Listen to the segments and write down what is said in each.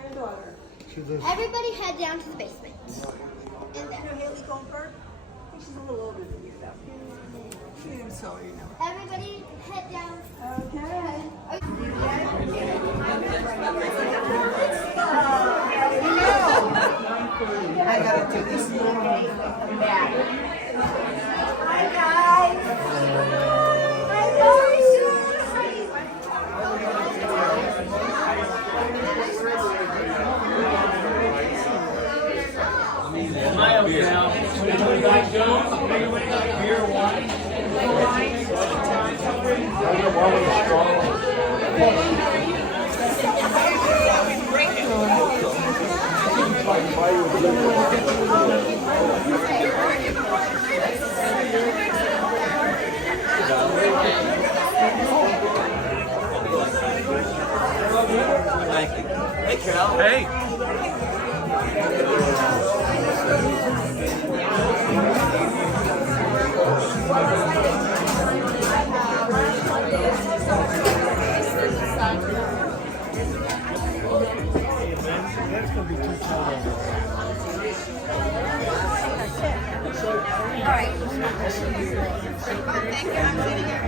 granddaughter. Everybody head down to the basement. And Haley's going first? I think she's a little older than you, though. She is, so you know. Everybody head down. Okay. I gotta do this little back. Hi, guys. Hi, Miles now. 25 Jones, beer one. Hey, Cal. Hey. That's going to be too tight. All right. Oh, thank you. I'm sitting here.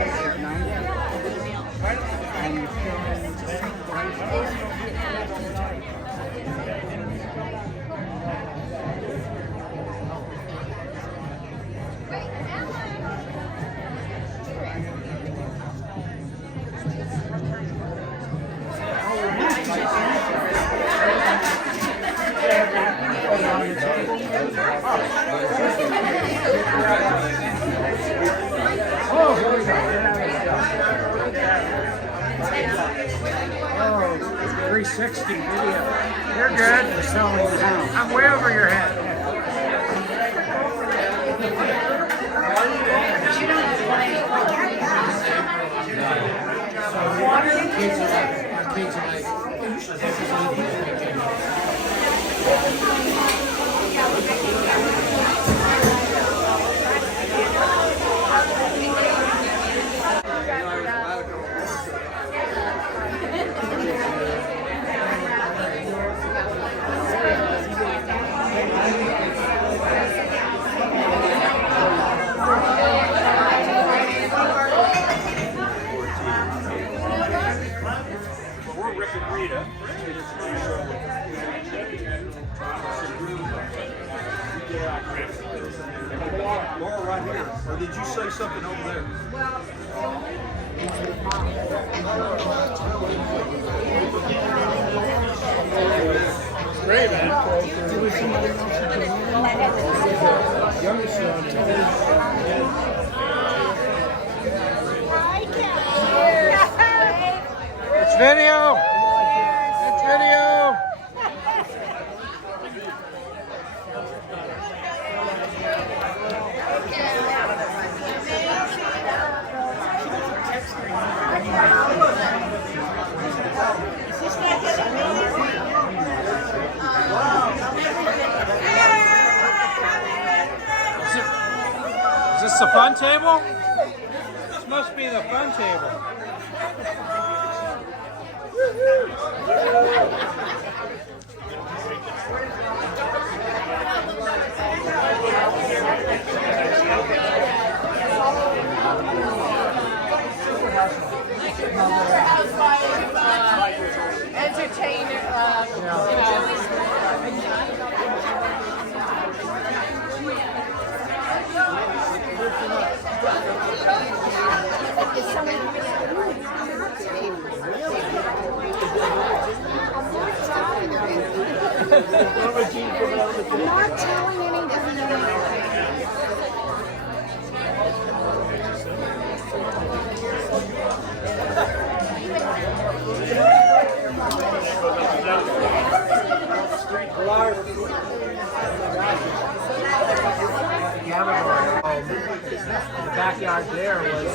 Oh, 360 video. You're good. I'm way over your head. Laura, right here. Or did you say something over there? Great, man. It's video. It's video. Is this the fun table? This must be the fun table. Entertainer. I'm not telling anybody. The backyard there was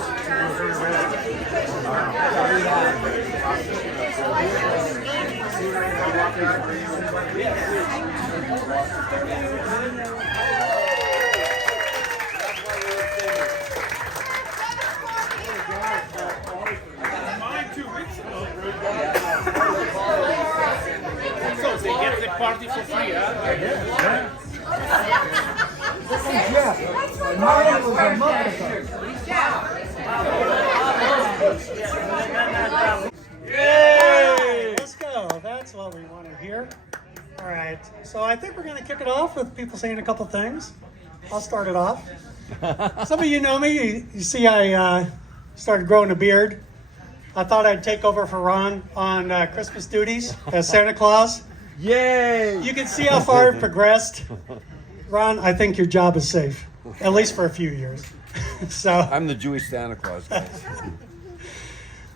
Mine 2 weeks ago. So party for free, huh? Yay! Let's go. That's what we want to hear. All right. So I think we're going to kick it off with people saying a couple things. I'll start it off. Some of you know me. You see I started growing a beard. I thought I'd take over for Ron on Christmas duties as Santa Claus. Yay! You can see how far I've progressed. Ron, I think your job is safe, at least for a few years. So I'm the Jewish Santa Claus, guys.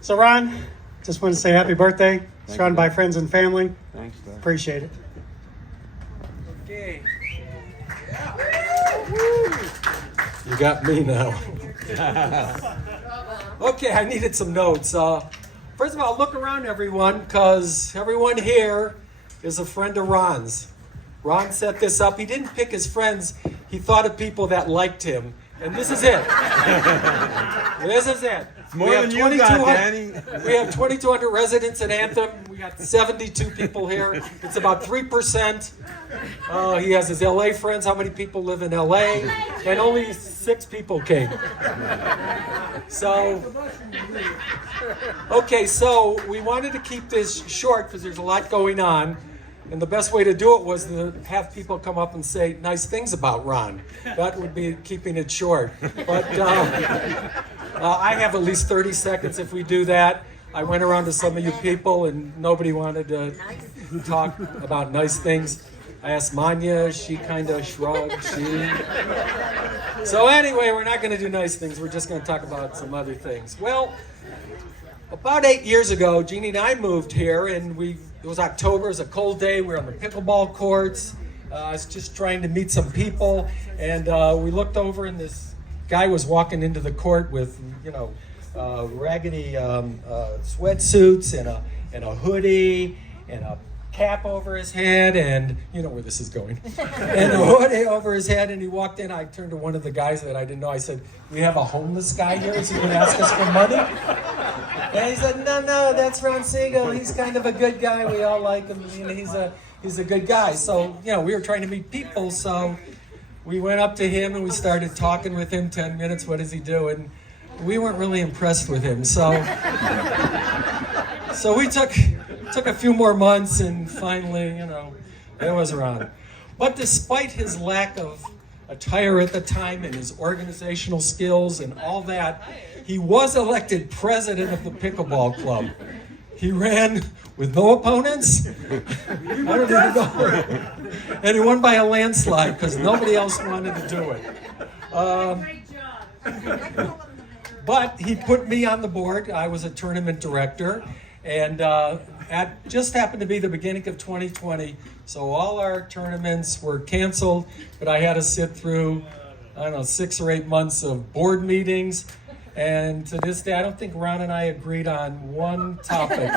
So Ron, just want to say happy birthday. Surrounded by friends and family. Thanks, Dad. Appreciate it. Okay. You got me now. Okay, I needed some notes. First of all, look around, everyone, because everyone here is a friend of Ron's. Ron set this up. He didn't pick his friends. He thought of people that liked him. And this is it. This is it. More than you got, Danny. We have 2,200 residents in Anthem. We got 72 people here. It's about 3%. He has his LA friends. How many people live in LA? And only 6 people came. So, okay, so we wanted to keep this short because there's a lot going on. And the best way to do it was to have people come up and say nice things about Ron. That would be keeping it short. But I have at least 30 seconds if we do that. I went around to some of you people and nobody wanted to talk about nice things. I asked Manya, she kind of shrugged. So anyway, we're not going to do nice things. We're just going to talk about some other things. Well, about 8 years ago, Jeannie and I moved here, and it was October. It was a cold day. We were on the pickleball courts. I was just trying to meet some people, and we looked over, and this guy was walking into the court with, raggedy sweatsuits and a hoodie and a cap over his head, and you know where this is going, and a hoodie over his head, and he walked in. I turned to one of the guys that I didn't know. I said, "We have a homeless guy here. Is he going to ask us for money?" And he said, No, that's Ron Segal. He's kind of a good guy. We all like him. He's a good guy. So, we were trying to meet people. So we went up to him and we started talking with him 10 minutes. What does he do? And we weren't really impressed with him. So we took a few more months and finally, there was Ron. But despite his lack of attire at the time and his organizational skills and all that, he was elected president of the pickleball club. He ran with no opponents. I don't even know. And he won by a landslide because nobody else wanted to do it. But he put me on the board. I was a tournament director. And just happened to be the beginning of 2020. So all our tournaments were canceled. But I had to sit through, 6 or 8 months of board meetings. And to this day, I don't think Ron and I agreed on one topic.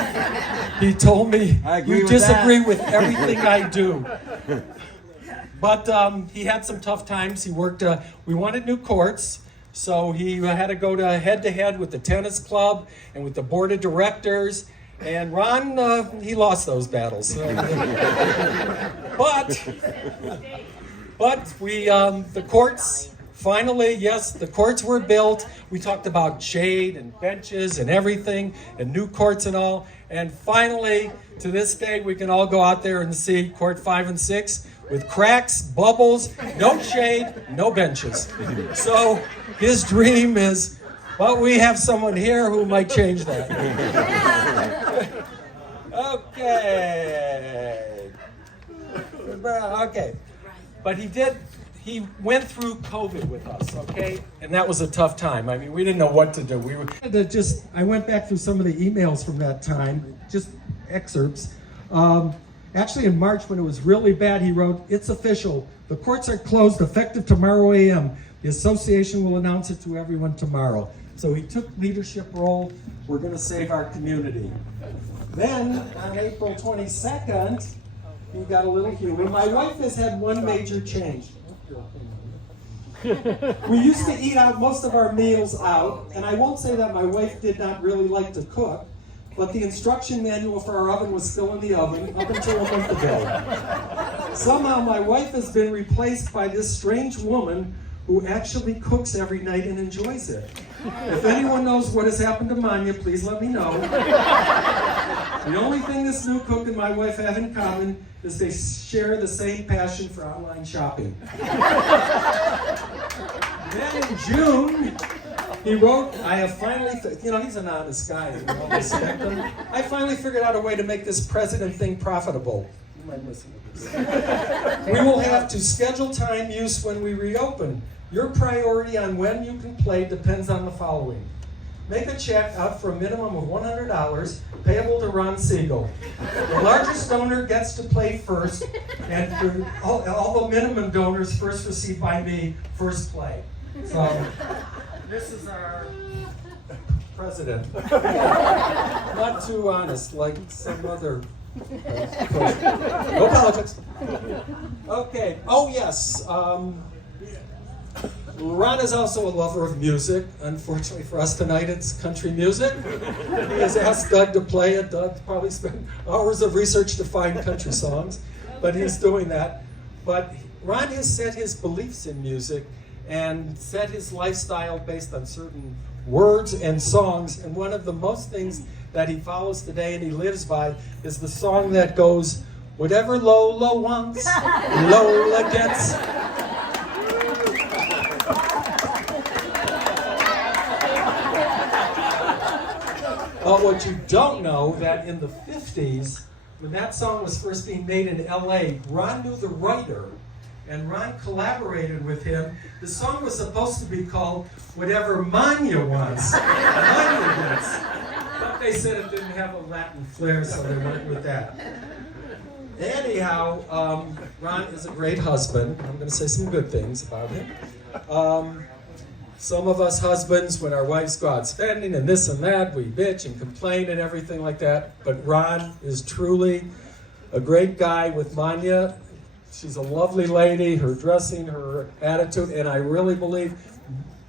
He told me, "You disagree with everything I do." But he had some tough times. He worked, we wanted new courts. So he had to go to head with the tennis club and with the board of directors. And Ron, he lost those battles. But we, the courts, finally, yes, the courts were built. We talked about shade and benches and everything and new courts and all. And finally, to this day, we can all go out there and see court 5 and 6 with cracks, bubbles, no shade, no benches. So his dream is, well, we have someone here who might change that. Okay. But he went through COVID with us, okay? And that was a tough time. I mean, we didn't know what to do. I went back through some of the emails from that time, just excerpts. Actually, in March, when it was really bad, he wrote, "It's official. The courts are closed effective tomorrow a.m. The association will announce it to everyone tomorrow." So he took leadership role. We're going to save our community. Then, on April 22nd, he got a little humor. My wife has had one major change. We used to eat out most of our meals out, and I won't say that my wife did not really like to cook, but the instruction manual for our oven was still in the oven up until a month ago. Somehow my wife has been replaced by this strange woman who actually cooks every night and enjoys it. If anyone knows what has happened to Manya, please let me know. The only thing this new cook and my wife have in common is they share the same passion for online shopping. Then in June, he wrote, I have finally, he's an honest guy, you know, respect him. I finally figured out a way to make this president thing profitable. Am I missing this? We will have to schedule time use when we reopen. Your priority on when you can play depends on the following. Make a check out for a minimum of $100, payable to Ron Segal. The largest donor gets to play first, and for all the minimum donors first received by me, first play. So, this is our president. Not too honest, like some other. No politics. Okay. Oh yes. Ron is also a lover of music. Unfortunately for us tonight, it's country music. He has asked Doug to play it. Doug probably spent hours of research to find country songs, but he's doing that. But Ron has set his beliefs in music and set his lifestyle based on certain words and songs. And one of the most things that he follows today and he lives by is the song that goes, whatever Lola wants, Lola gets. But what you don't know, that in the 50s, when that song was first being made in LA, Ron knew the writer, and Ron collaborated with him. The song was supposed to be called Whatever Manya Wants, Manya Gets. But they said it didn't have a Latin flair, so they went with that. Anyhow, Ron is a great husband. I'm going to say some good things about him. Some of us husbands, when our wives go out spending and this and that, we bitch and complain and everything like that. But Ron is truly a great guy with Manya. She's a lovely lady, her dressing, her attitude, and I really believe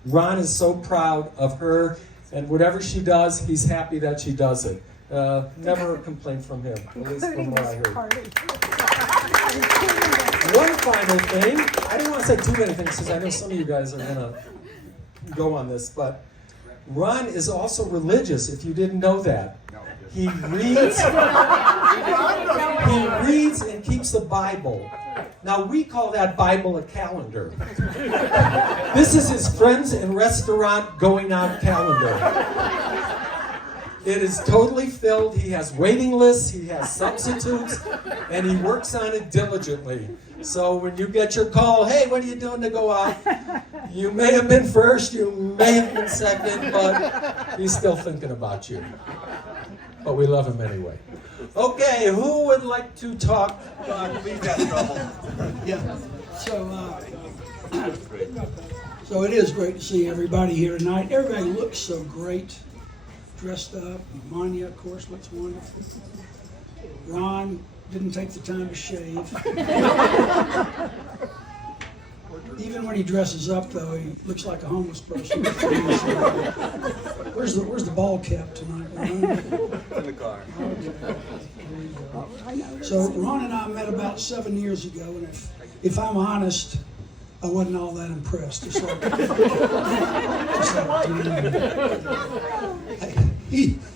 Ron is so proud of her, and whatever she does, he's happy that she does it. Never a complaint from him, at least from what I heard. One final thing, I didn't want to say too many things because I know some of you guys are going to go on this, but Ron is also religious, if you didn't know that. He reads and keeps the Bible. Now we call that Bible a calendar. This is his friends and restaurant going out calendar. It is totally filled. He has waiting lists, he has substitutes, and he works on it diligently. So when you get your call, hey, what are you doing to go out? You may have been first, you may have been second, but he's still thinking about you. But we love him anyway. Okay, who would like to talk? We've got trouble. Yeah. So it is great to see everybody here tonight. Everybody looks so great, dressed up. Manya, of course, looks wonderful. Ron didn't take the time to shave. Even when he dresses up, though, he looks like a homeless person. Where's the ball cap tonight, Ron? In the car. So Ron and I met about 7 years ago, and if I'm honest, I wasn't all that impressed.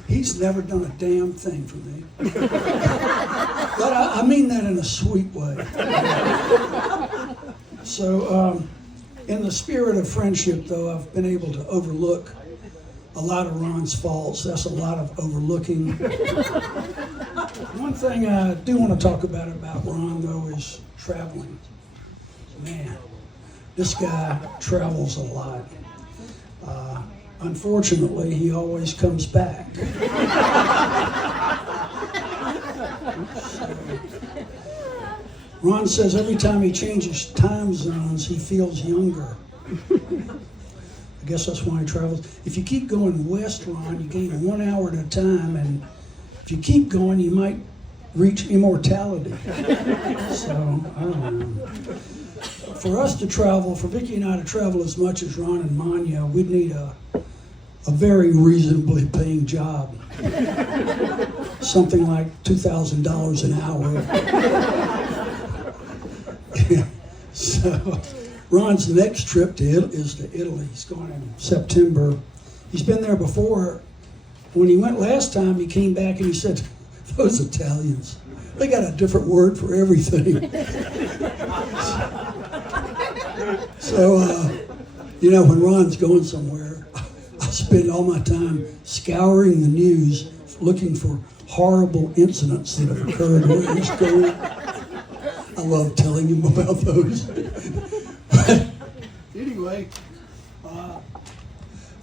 He's never done a damn thing for me. But I mean that in a sweet way. So, in the spirit of friendship, though, I've been able to overlook a lot of Ron's faults. That's a lot of overlooking. One thing I do want to talk about Ron, though, is traveling. Man, this guy travels a lot. Unfortunately, he always comes back. Ron says every time he changes time zones, he feels younger. I guess that's why he travels. If you keep going west, Ron, you gain 1 hour at a time, and if you keep going, you might reach immortality. So, I don't know. For us to travel, for Vicki and I to travel as much as Ron and Manya, we'd need a a very reasonably paying job. Something like $2,000 an hour. So Ron's next trip is to Italy. He's going in September. He's been there before. When he went last time, he came back and he said, those Italians, they got a different word for everything. So, when Ron's going somewhere, I spend all my time scouring the news, looking for horrible incidents that have occurred where he's going. I love telling him about those. But anyway,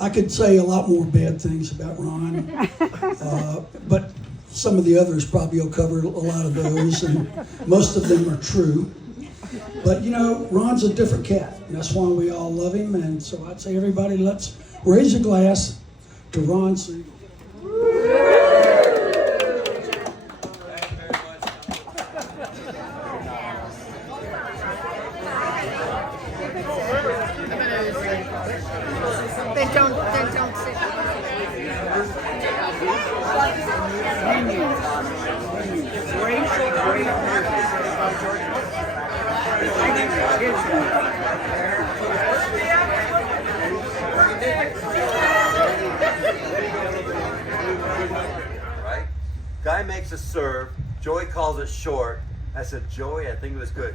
I could say a lot more bad things about Ron, but some of the others probably will cover a lot of those, and most of them are true. But Ron's a different cat, and that's why we all love him. And so I'd say, everybody, let's raise a glass to Ron Segal. Then don't sit. Right? Guy makes a serve. Joey calls it short. I said, Joey, I think it was good.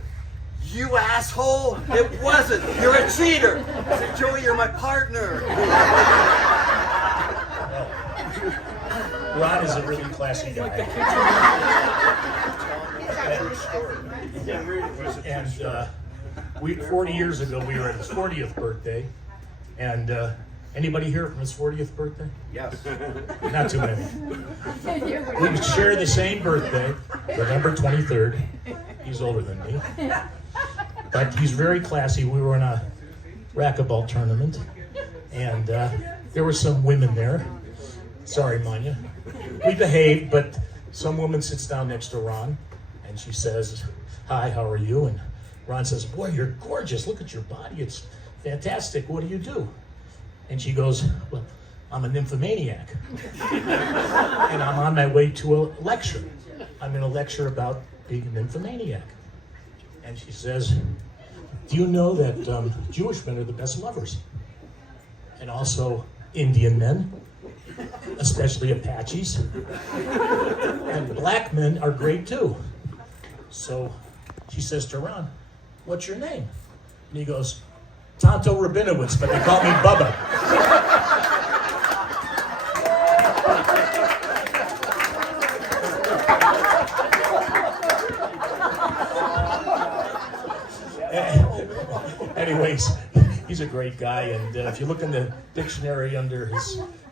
You asshole! It wasn't. You're a cheater. I said, Joey, you're my partner. Ron is a really classy guy. And 40 years ago, we were at his 40th birthday. And anybody here from his 40th birthday? Yes. Not too many. We would share the same birthday, November 23rd. He's older than me. But he's very classy. We were in a racquetball tournament. And there were some women there. Sorry, Manya. We behaved, but some woman sits down next to Ron, and she says, hi, how are you? And Ron says, boy, you're gorgeous. Look at your body. It's fantastic. What do you do? And she goes, well, I'm a nymphomaniac. And I'm on my way to a lecture. I'm in a lecture about being a nymphomaniac. And she says, do you know that Jewish men are the best lovers? And also Indian men, especially Apaches. And black men are great too. So she says to Ron, what's your name? And he goes, Tonto Rabinowitz, but they call me Bubba. Anyways, he's a great guy, and if you look in the dictionary under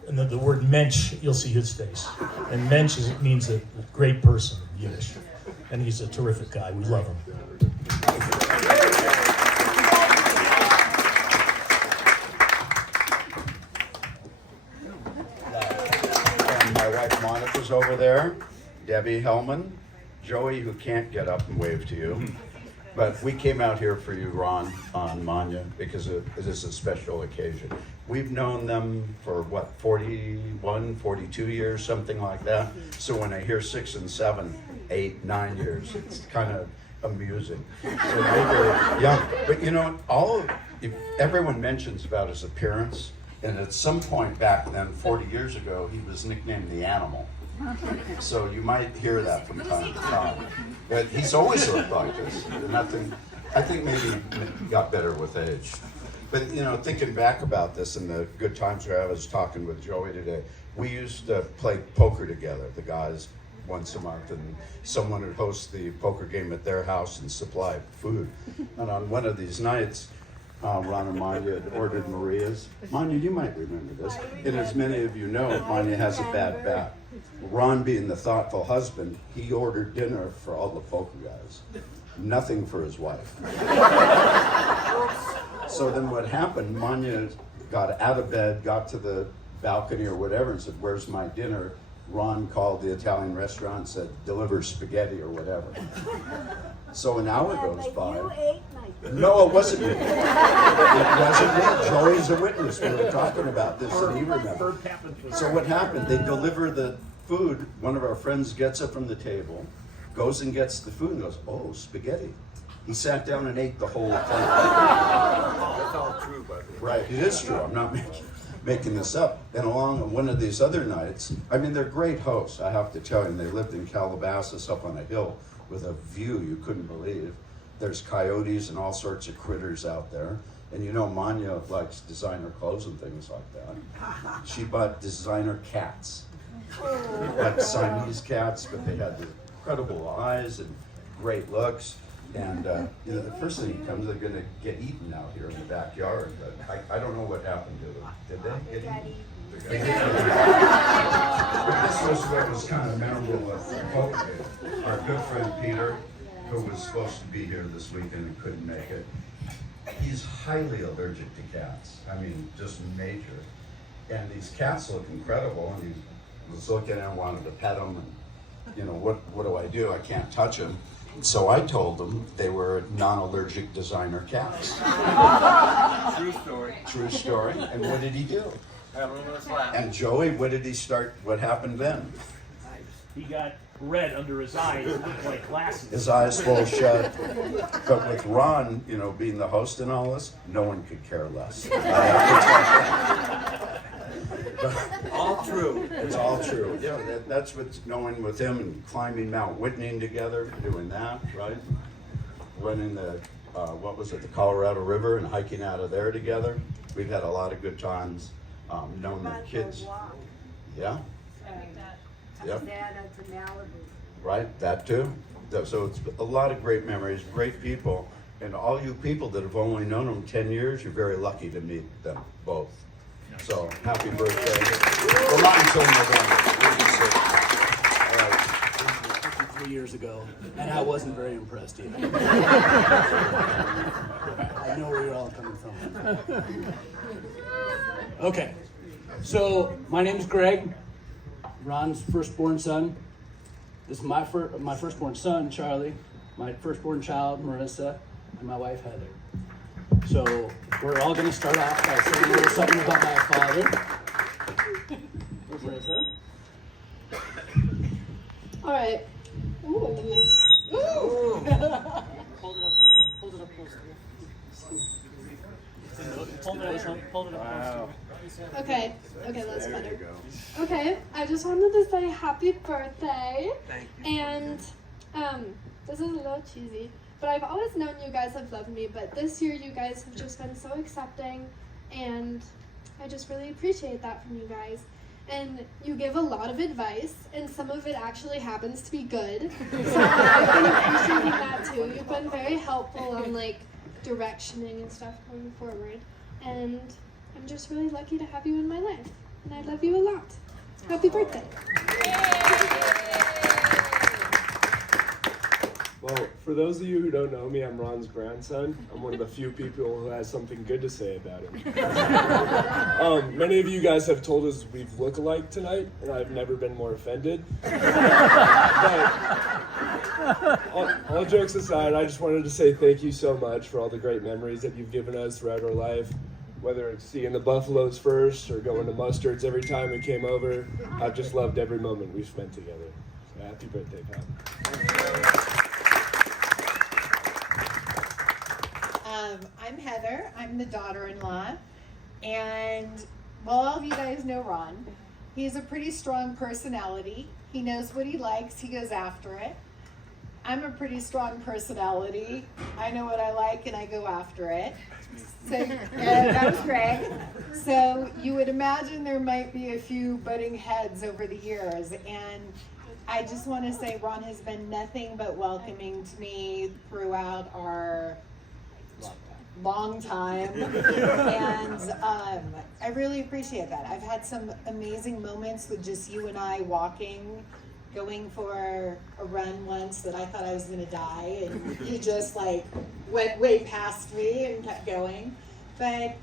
the word mensch, you'll see his face. And mensch means a great person in Yiddish. And he's a terrific guy. We love him. And my wife Monica's over there, Debbie Hellman, Joey, who can't get up and wave to you. But we came out here for you, Ron, on Manya, because it is a special occasion. We've known them for, 41, 42 years, something like that. So when I hear 6 and 7, 8, 9 years, it's kind of amusing. So they were young. But everyone mentions about his appearance, and at some point back then, 40 years ago, he was nicknamed the Animal. So you might hear that from time to time. But he's always looked like this. Nothing. I think maybe he got better with age. But thinking back about this and the good times where I was talking with Joey today, we used to play poker together, the guys, once a month, and someone would host the poker game at their house and supply food. And on one of these nights, Ron and Manya had ordered Maria's. Manya, you might remember this. And as many of you know, Manya has a bad back. Ron, being the thoughtful husband, he ordered dinner for all the poker guys. Nothing for his wife. So then what happened, Manya got out of bed, got to the balcony or whatever and said, where's my dinner? Ron called the Italian restaurant and said, deliver spaghetti or whatever. So an hour goes by. You ate my No, it wasn't me. It wasn't me. Joey's a witness. We were talking about this and he remembered. So what happened, they deliver the food. One of our friends gets up from the table, goes and gets the food and goes, oh, spaghetti. He sat down and ate the whole thing. That's all true, by the way. Right, it is true. I'm not making this up. And along one of these other nights, I mean, they're great hosts, I have to tell you. And they lived in Calabasas up on a hill with a view you couldn't believe. There's coyotes and all sorts of critters out there. And you know, Manya likes designer clothes and things like that. She bought designer cats. Like Siamese cats, but they had the incredible eyes and great looks. And you know, the first thing that comes, they're going to get eaten out here in the backyard. But I don't know what happened to them. Did they get eaten? But this was what was kind of memorable of COVID. Our good friend Peter, who was supposed to be here this weekend and couldn't make it, he's highly allergic to cats. I mean, just major. And these cats look incredible, and he was looking and wanted to pet them. And, you know, what do I do? I can't touch them. So I told them they were non-allergic designer cats. True story. True story. And what did he do? Have them in his lap. And Joey, what did he start? What happened then? He got red under his eyes, it looked like glasses. His eyes full shut. But with Ron, you know, being the host and all this, no one could care less. All true. It's all true. Yeah, that's what's going with him, and climbing Mount Whitney together, doing that, right? Running the, what was it, the Colorado River, and hiking out of there together. We've had a lot of good times. Known the kids. Yeah. Yep. Savannah to Malibu. Right, that too. So it's a lot of great memories, great people, and all you people that have only known them 10 years, you're very lucky to meet them both. So happy birthday. Well, not until November. All right. 53 years ago, and I wasn't very impressed either. I know where you're all coming from. Okay, so my name's Greg, Ron's firstborn son. This is my firstborn son, Charlie, my firstborn child, Marissa, and my wife, Heather. So we're all going to start off by saying a little something about my father. Marissa. All right. Ooh. Ooh. Hold it up. Hold it up closer. Hold it up closer. Okay, that's better. Okay, I just wanted to say happy birthday. Thank you. And this is a little cheesy, but I've always known you guys have loved me, but this year you guys have just been so accepting, and I just really appreciate that from you guys. And you give a lot of advice, and some of it actually happens to be good. So I've been appreciating that too. You've been very helpful on like directioning and stuff going forward. And I'm just really lucky to have you in my life. And I love you a lot. Happy birthday. Well, for those of you who don't know me, I'm Ron's grandson. I'm one of the few people who has something good to say about him. Many of you guys have told us we look alike tonight, and I've never been more offended. But all jokes aside, I just wanted to say thank you so much for all the great memories that you've given us throughout our life. Whether it's seeing the Buffaloes first or going to Mustards every time we came over, I've just loved every moment we've spent together. So happy birthday, Pop. I'm Heather. I'm the daughter-in-law. And, well, all of you guys know Ron. He has a pretty strong personality. He knows what he likes. He goes after it. I'm a pretty strong personality. I know what I like and I go after it. So that was Greg. So you would imagine there might be a few butting heads over the years. And I just want to say Ron has been nothing but welcoming to me throughout our long time, and I really appreciate that. I've had some amazing moments with just you and I walking, going for a run once that I thought I was going to die, and you just like went way past me and kept going. But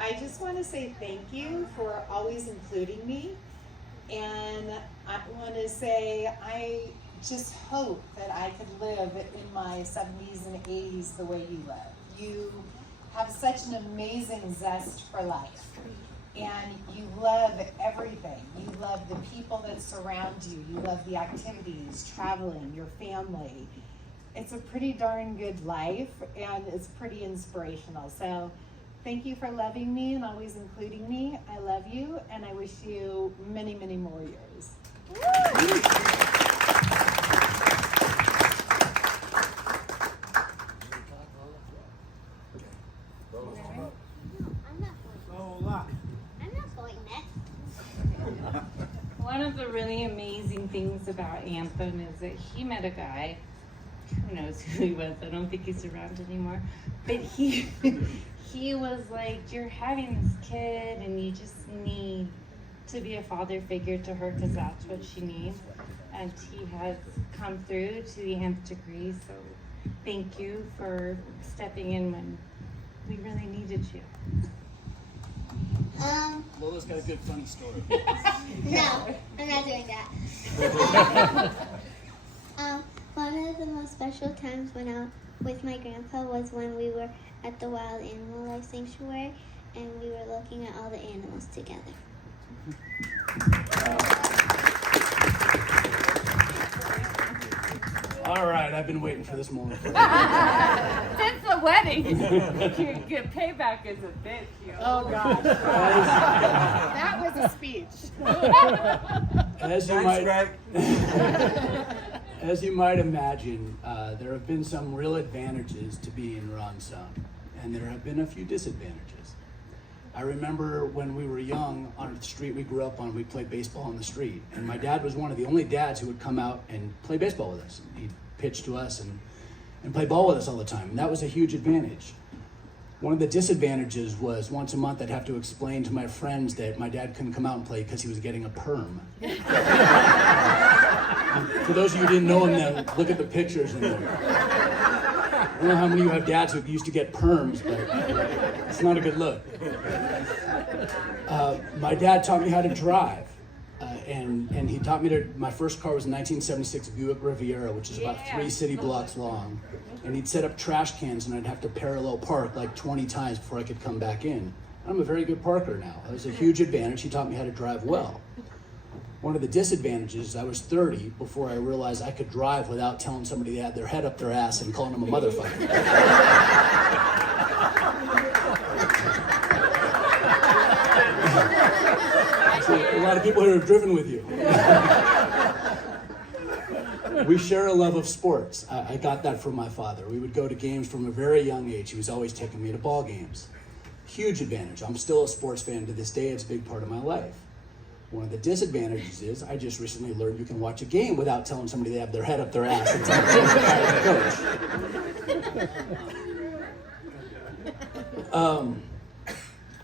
I just want to say thank you for always including me And I want to say I just hope that I could live in my 70s and 80s the way you live. You have such an amazing zest for life. And you love everything. You love the people that surround you. You love the activities, traveling, your family. It's a pretty darn good life, and it's pretty inspirational. So thank you for loving me and always including me. I love you, and I wish you many, many more years. One of the really amazing things about Anthem is that he met a guy, who knows who he was, I don't think he's around anymore, but he was like, you're having this kid and you just need to be a father figure to her because that's what she needs. And he has come through to the nth degree, so thank you for stepping in when we really needed you. Lola's got a good funny story. No, I'm not doing that. One of the most special times when I was with my grandpa was when we were at the Wild Animal Life Sanctuary and we were looking at all the animals together. All right, I've been waiting for this moment. Since the wedding, your payback is a bitch. Oh, gosh. That was a speech. As you might imagine, there have been some real advantages to being Ron's son, and there have been a few disadvantages. I remember when we were young, on the street we grew up on, we played baseball on the street, and my dad was one of the only dads who would come out and play baseball with us. He'd pitch to us and play ball with us all the time, and that was a huge advantage. One of the disadvantages was once a month I'd have to explain to my friends that my dad couldn't come out and play because he was getting a perm. For those of you who didn't know him then, look at the pictures in there. I don't know how many of you have dads who used to get perms, but it's not a good look. My dad taught me how to drive, and he taught me to, my first car was a 1976 Buick Riviera, which is about 3 city blocks long. And he'd set up trash cans and I'd have to parallel park like 20 times before I could come back in. I'm a very good parker now. That was a huge advantage. He taught me how to drive well. One of the disadvantages is I was 30 before I realized I could drive without telling somebody they had their head up their ass and calling them a motherfucker. So, a lot of people who have driven with you. We share a love of sports. I got that from my father. We would go to games from a very young age. He was always taking me to ball games. Huge advantage. I'm still a sports fan to this day. It's a big part of my life. One of the disadvantages is I just recently learned you can watch a game without telling somebody they have their head up their ass and telling the coach.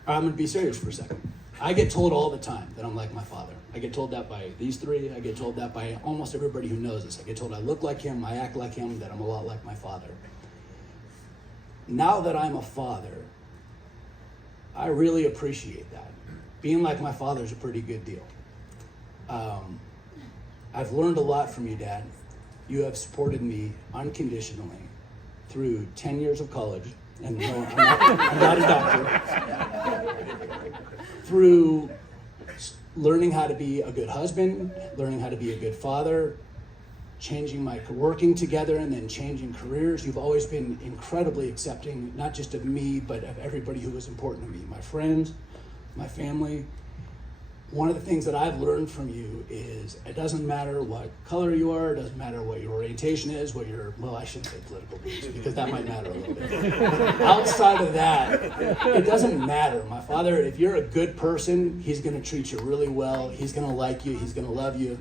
I'm going to be serious for a second. I get told all the time that I'm like my father. I get told that by these three. I get told that by almost everybody who knows us. I get told I look like him, I act like him, that I'm a lot like my father. Now that I'm a father, I really appreciate that. Being like my father is a pretty good deal. I've learned a lot from you, Dad. You have supported me unconditionally through 10 years of college, and no, I'm not a doctor. Through learning how to be a good husband, learning how to be a good father, working together and then changing careers. You've always been incredibly accepting, not just of me, but of everybody who was important to me, my friends, my family. One of the things that I've learned from you is it doesn't matter what color you are, it doesn't matter what your orientation is, well, I shouldn't say political views because that might matter a little bit. Outside of that, it doesn't matter. My father, if you're a good person, he's gonna treat you really well, he's gonna like you, he's gonna love you,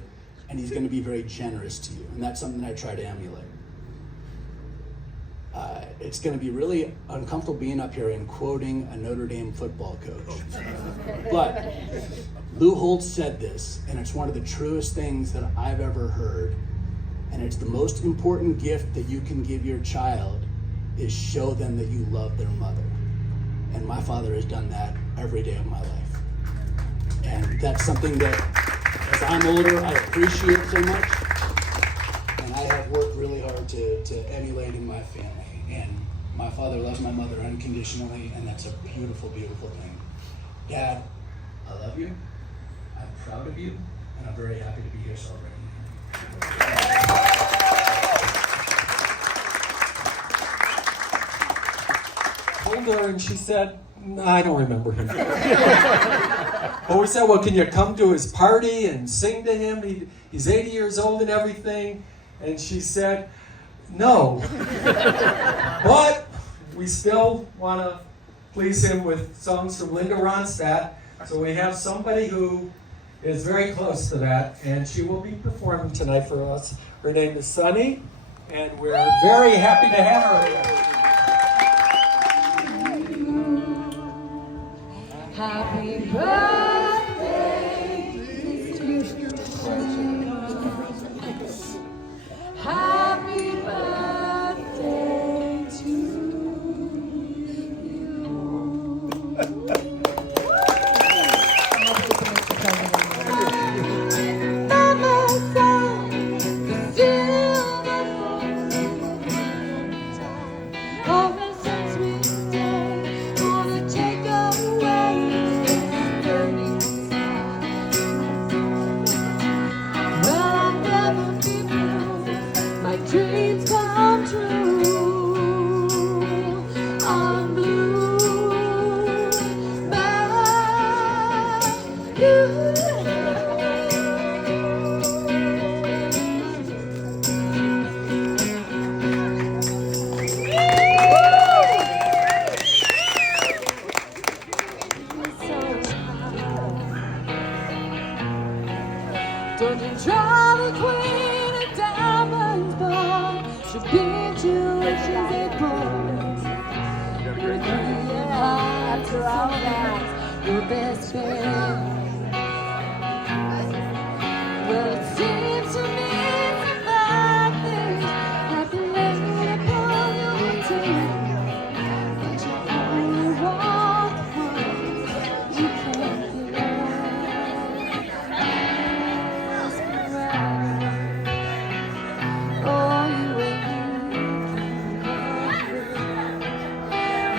and he's gonna be very generous to you. And that's something I try to emulate. It's going to be really uncomfortable being up here and quoting a Notre Dame football coach. But Lou Holtz said this, and it's one of the truest things that I've ever heard. And it's the most important gift that you can give your child is show them that you love their mother. And my father has done that every day of my life. And that's something that as I'm older, I appreciate so much. And I have worked really hard to emulate in my family. And my father loves my mother unconditionally, and that's a beautiful, beautiful thing. Dad, I love you. I'm proud of you, and I'm very happy to be here celebrating you. Told her and she said, I don't remember him. But we said, well, can you come to his party and sing to him? He's 80 years old and everything. And she said, no. But we still want to please him with songs from Linda Ronstadt. So we have somebody who is very close to that, and she will be performing tonight for us. Her name is Sunny, and we're very happy to have her here. Happy birthday to you. Happy birthday to dreams come true. I'm blue by you. Don't you try the queen of diamonds, but she beat you when she's a boy. After all that, your best friend. Well, it seems to me some bad things have been laid upon your team, but you only want one. You can't get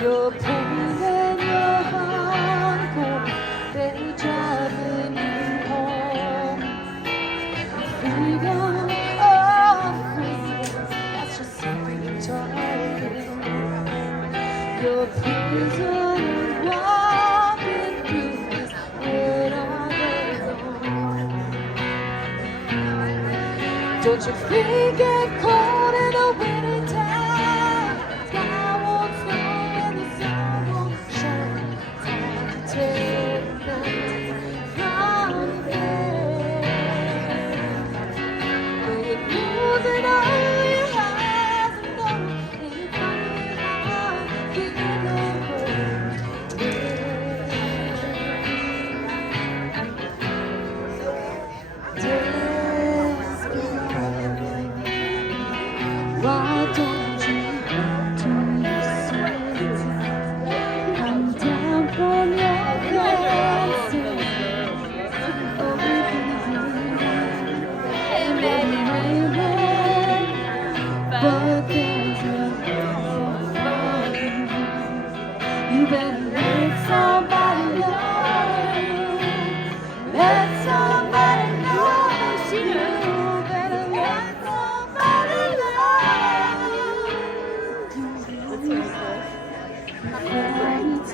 your pain and your hunger, they're driving you home. Freedom, oh freedom, that's just something you're talking. Your prison is walking through this world all day long. Don't you think it cold in the winter time? Sky won't snow and the sun won't shine. Time to take the night from your bed. When you're losing all your highs and lows, and you're finding it hard to get over. Why don't you come to your senses? Come down from your glasses. Oh, baby, and maybe, but there's nothing for you. You better let somebody know. Let somebody know it's you. Better let somebody know. It's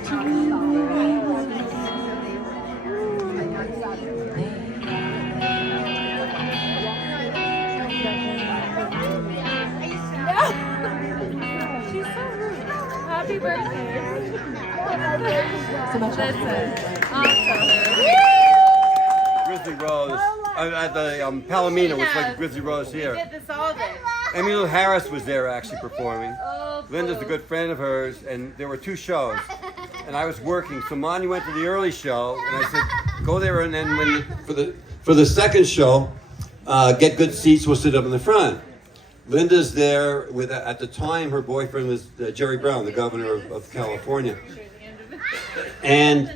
She's so rude. Happy birthday. That's it. Awesome. Grizzly Rose at the Palomino, which is like Grizzly Rose here. We did this all day. Emmylou Harris was there actually performing. Oh, Linda's a good friend of hers, and there were two shows. And I was working, so Monty went to the early show, and I said, go there, and then for the second show, get good seats, we'll sit up in the front. Linda's there with, at the time, her boyfriend was Jerry Brown, the governor of California. And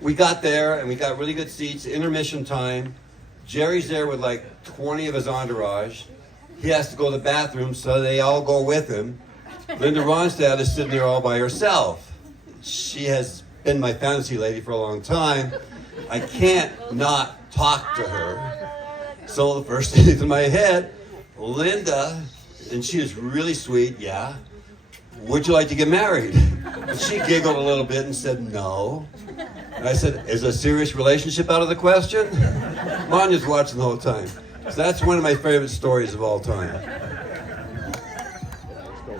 we got there, and we got really good seats, intermission time, Jerry's there with like 20 of his entourage. He has to go to the bathroom, so they all go with him. Linda Ronstadt is sitting there all by herself. She has been my fantasy lady for a long time. I can't not talk to her. So the first thing in my head, Linda, and she is really sweet, yeah. Would you like to get married? And she giggled a little bit and said no. And I said, is a serious relationship out of the question? Monya's watching the whole time. So that's one of my favorite stories of all time.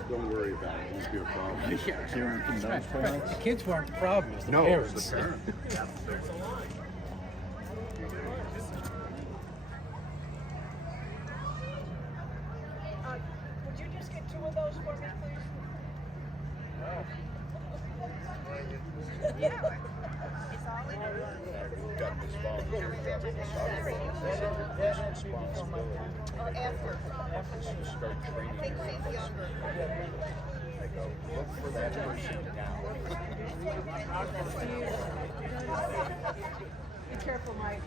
Don't worry about it. It won't be a problem. The kids weren't the problem, it was the No, parents. it's the parent. Would you just get 2 of those for me, please? Yeah. It's all in it. Got this volunteer responsibility. Or effort. Start training. I think she's younger. I go, look for that person now. Be careful, Mike.